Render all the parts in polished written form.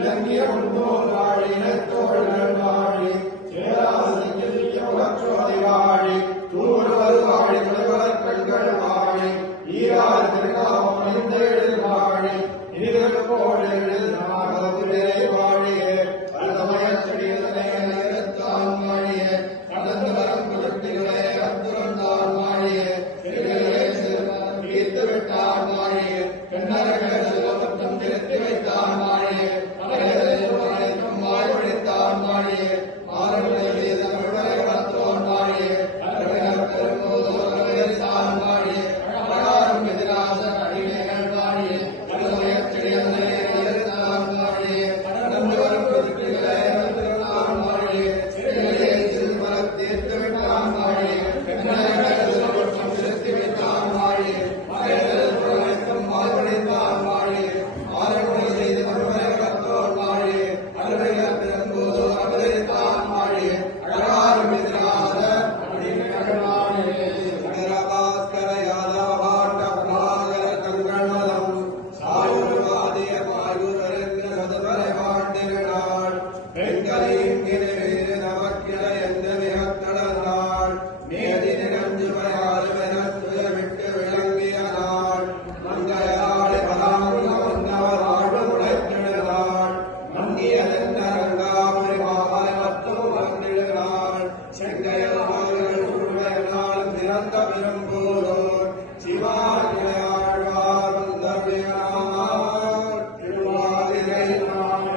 இலங்கிய முன்னோர் வாழி இனத்தோழர்கள் வாழி சேராசோதி வாழி தூருவர் வாழி தலைவர் கண்கள் வாழி ஈரார் திருநாமம் வாழி இருவர் போடு நாகபுரே வாழியே பரதமயச் செடியதனை நிறத்தான் வாழியே கடந்து வரும் குலட்டிகளே அத்துறந்தான் வாழியே செடிகளே செல்வம் தீர்த்து விட்டான் வாழியே பெண்ணரக செல்வமற்றம் திருத்தி வைத்தான் வாழியே அனைத்தும் வாய் ஒழித்தான் வாழியே ஆறுகளை தமிழரை வளர்த்தோன் வாழியே அருமையார் பெரும்போதோர் தான் வாழியே அழகாரும் எதிராச அடிமைகள் வாழியே பரதமயச் செடியதனை நிறத்தான் வாழியே கடந்து வரும் குலட்டிகளே அத்துறந்தான் வாழியே செடிகளே செல்வம் தீர்த்து விட்டான் வாழியே பெண்ணரக செல்வமற்றம் திருத்தி வைத்தான் வாழியே அனைத்தும் வாய் ஒழித்தான் வாழியே ஆறுகளை செய்து தமிழரை வளர்த்தோன் வாழியே அருமையார் பெரும்போதோர் அவதரித்தான் வாழியே அழகாரும் எதிராச அடிமைகள் வாழியே நகரபாஸ்கர யாதவாட்ட பிராகர கங்கணலம் சாயுர்வாதிய பாயுரங்க சதுவரை வாண்டினாள் பெண்களின் கிணறு நமக்கிட எந்த மிகத்தளர்ந்தாள் மேதி நிகழ்ந்து வயாறு வெனத்துய விட்டு விளங்கிய நாள் மங்கையாளி பதாமுக வந்தவர் வாழ்வு முளைத்திடுகிறாள் மங்கியதன் அரங்காபுரி மாவாய் மற்றும் வந்திடுகிறாள் செங்கையல் வாய்கள் உண்மையினாலும் திறந்த பெரும்போதோர் சிவாழ்வார் வந்தவியார் திருவாதிரை நாள்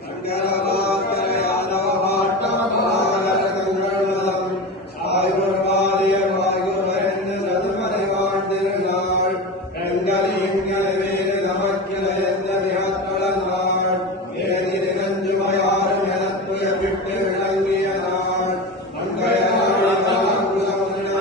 சங்கரபாக்கர யாதவாட்டம் பாகர கங்கணலம் சாயுர்வாதிய வாயுரந்து சதுமறை வாழ்ந்திருந்தாள் பெண்களின் வேறு நமக்கில எந்த மிகத்தளர்ந்தாள் மேதி நிகழ்ந்து மயாரும் எனத்துய விட்டு விளங்கிய